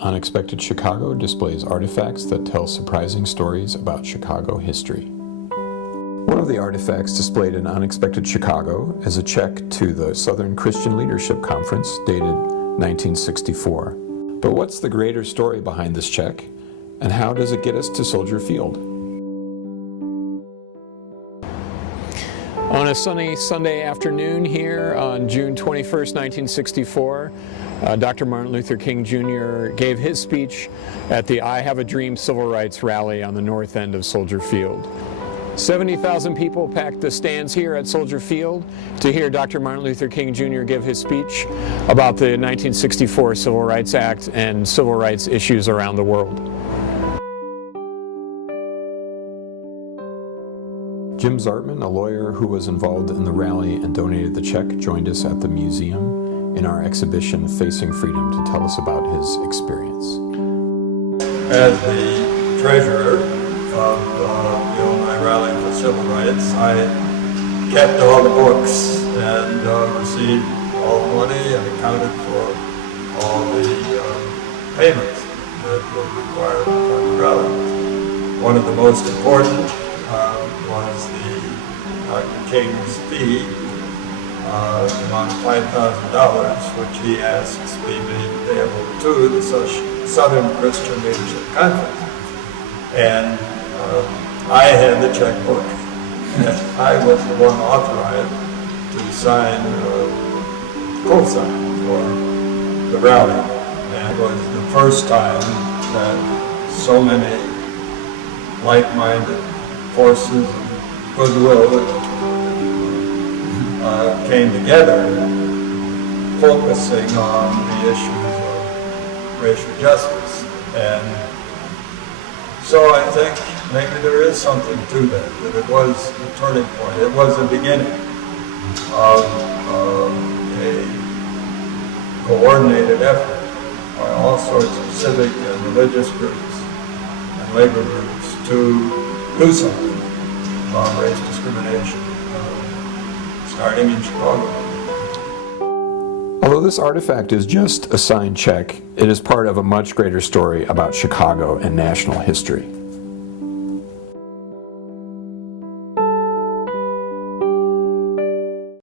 Unexpected Chicago displays artifacts that tell surprising stories about Chicago history. One of the artifacts displayed in Unexpected Chicago is a check to the Southern Christian Leadership Conference dated 1964. But what's the greater story behind this check, and how does it get us to Soldier Field? On a sunny Sunday afternoon here on June 21st, 1964, Dr. Martin Luther King Jr. gave his speech at the I Have a Dream civil rights rally on the north end of Soldier Field. 70,000 people packed the stands here at Soldier Field to hear Dr. Martin Luther King Jr. give his speech about the 1964 Civil Rights Act and civil rights issues around the world. Jim Zartman, a lawyer who was involved in the rally and donated the check, joined us at the museum in our exhibition Facing Freedom to tell us about his experience. As the treasurer of the Illinois Rally for Civil Rights, I kept all the books and received all the money and accounted for all the payments that were required for the rally. One of the most important was the Dr. King's fee, amount of $5,000, which he asks be made payable to the Southern Christian Leadership Conference. And I had the checkbook, and I was the one authorized to sign, co-sign for the rally. And it was the first time that so many like-minded forces of goodwill came together, focusing on the issues of racial justice. And so I think maybe there is something to that it was a turning point. It was the beginning of a coordinated effort by all sorts of civic and religious groups and labor groups to do something about race discrimination, starting in Chicago. Although this artifact is just a signed check, it is part of a much greater story about Chicago and national history.